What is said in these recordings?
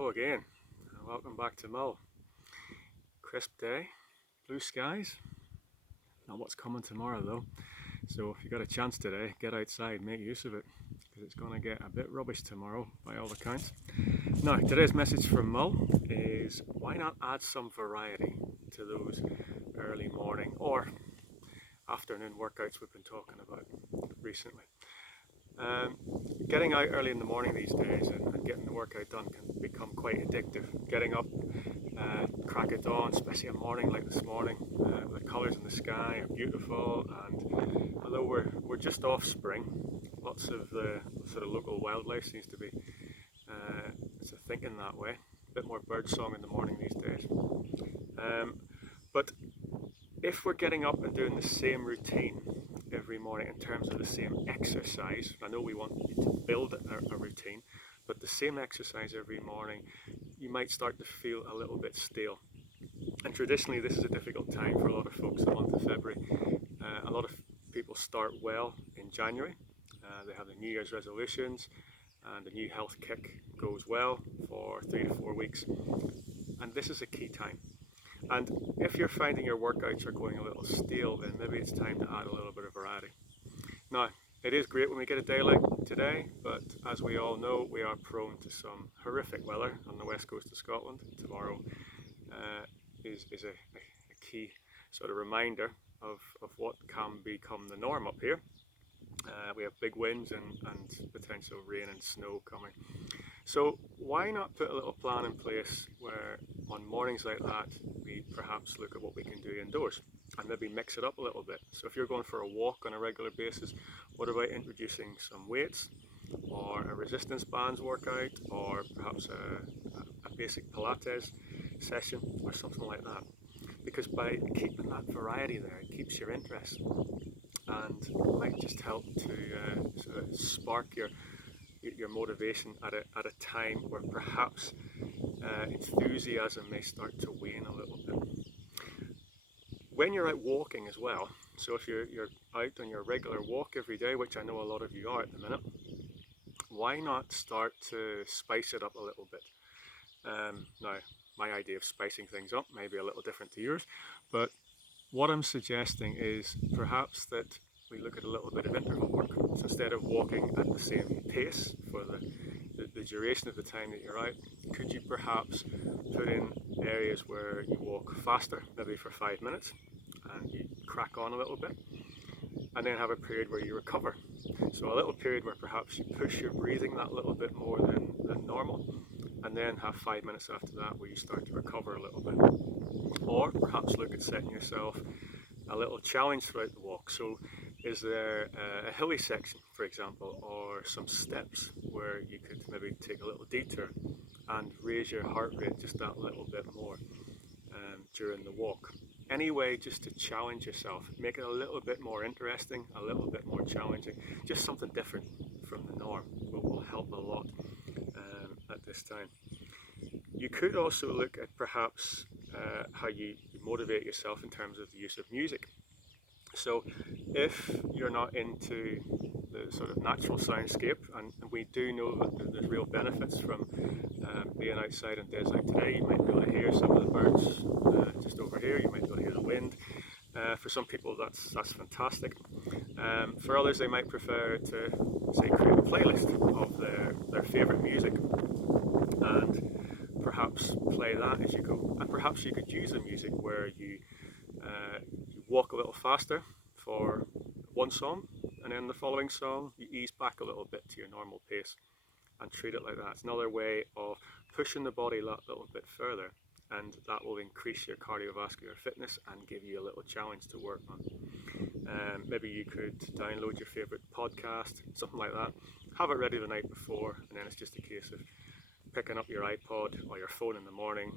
Hello again, and welcome back to Mull. Crisp day, blue skies, not what's coming tomorrow though. So if you got a chance today, get outside, make use of it, because it's going to get a bit rubbish tomorrow by all accounts. Now, today's message from Mull is why not add some variety to those early morning or afternoon workouts we've been talking about recently. Getting out early in the morning these days and getting the workout done can become quite addictive. Getting up, crack of dawn, especially a morning like this morning, the colours in the sky are beautiful, and although we're just off spring, lots of the sort of local wildlife seems to be thinking that way. A bit more bird song in the morning these days. But if we're getting up and doing the same routine every morning in terms of the same exercise, I know we want you to build a routine, but the same exercise every morning, you might start to feel a little bit stale. And traditionally this is a difficult time for a lot of folks, the month of February. A lot of people start well in January. They have the New Year's resolutions and the new health kick goes well for 3 to 4 weeks. And this is a key time. And if you're finding your workouts are going a little stale, then maybe it's time to add a little bit of variety. Now, it is great when we get a day like today, but as we all know, we are prone to some horrific weather on the west coast of Scotland. Tomorrow is a key sort of reminder of what can become the norm up here. We have big winds and potential rain and snow coming. So why not put a little plan in place where on mornings like that we perhaps look at what we can do indoors and maybe mix it up a little bit. So if you're going for a walk on a regular basis, what about introducing some weights or a resistance bands workout, or perhaps a basic Pilates session or something like that? Because by keeping that variety there, it keeps your interest and might just help to sort of spark your motivation at a time where perhaps enthusiasm may start to wane a little bit. When you're out walking as well, so if you're out on your regular walk every day, which I know a lot of you are at the minute, why not start to spice it up a little bit? Now, my idea of spicing things up may be a little different to yours, but what I'm suggesting is perhaps that we look at a little bit of interval work. So instead of walking at the same pace for the duration of the time that you're out, could you perhaps put in areas where you walk faster, maybe for 5 minutes, and you crack on a little bit, and then have a period where you recover. So a little period where perhaps you push your breathing that little bit more than normal, and then have 5 minutes after that where you start to recover a little bit. Or perhaps look at setting yourself a little challenge throughout the walk. So is there a hilly section, for example, or some steps where you could maybe take a little detour and raise your heart rate just that little bit more during the walk? Anyway, just to challenge yourself, make it a little bit more interesting, a little bit more challenging, just something different from the norm will help a lot at this time. You could also look at perhaps how you motivate yourself in terms of the use of music. So if you're not into the sort of natural soundscape, and we do know that there's real benefits from being outside on days like today, you might be able to hear some of the birds just over here, you might be able to hear the wind. For some people that's fantastic. For others, they might prefer to, say, create a playlist of their favourite music and perhaps play that as you go. And perhaps you could use the music where you walk a little faster for one song, and then the following song you ease back a little bit to your normal pace and treat it like that. It's another way of pushing the body that little bit further, and that will increase your cardiovascular fitness and give you a little challenge to work on. Maybe you could download your favourite podcast, something like that, have it ready the night before, and then it's just a case of picking up your iPod or your phone in the morning,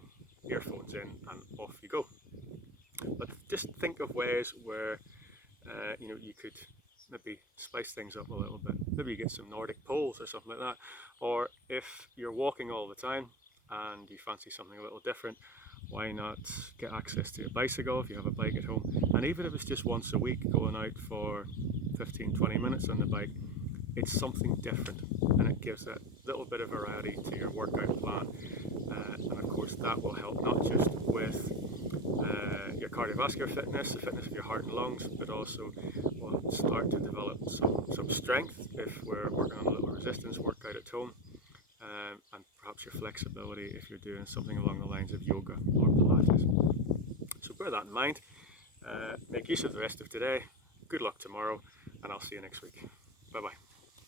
earphones in, and off you go. But just think of ways where you could maybe spice things up a little bit. Maybe you get some Nordic poles or something like that. Or if you're walking all the time and you fancy something a little different, why not get access to a bicycle if you have a bike at home? And even if it's just once a week, going out for 15-20 minutes on the bike, it's something different, and it gives that little bit of variety to your workout plan. and of course that will help not just with your cardiovascular fitness, the fitness of your heart and lungs, but also will start to develop some strength if we're working on a little resistance workout at home, and perhaps your flexibility if you're doing something along the lines of yoga or Pilates. So bear that in mind. Make use of the rest of today. Good luck tomorrow, and I'll see you next week. Bye bye.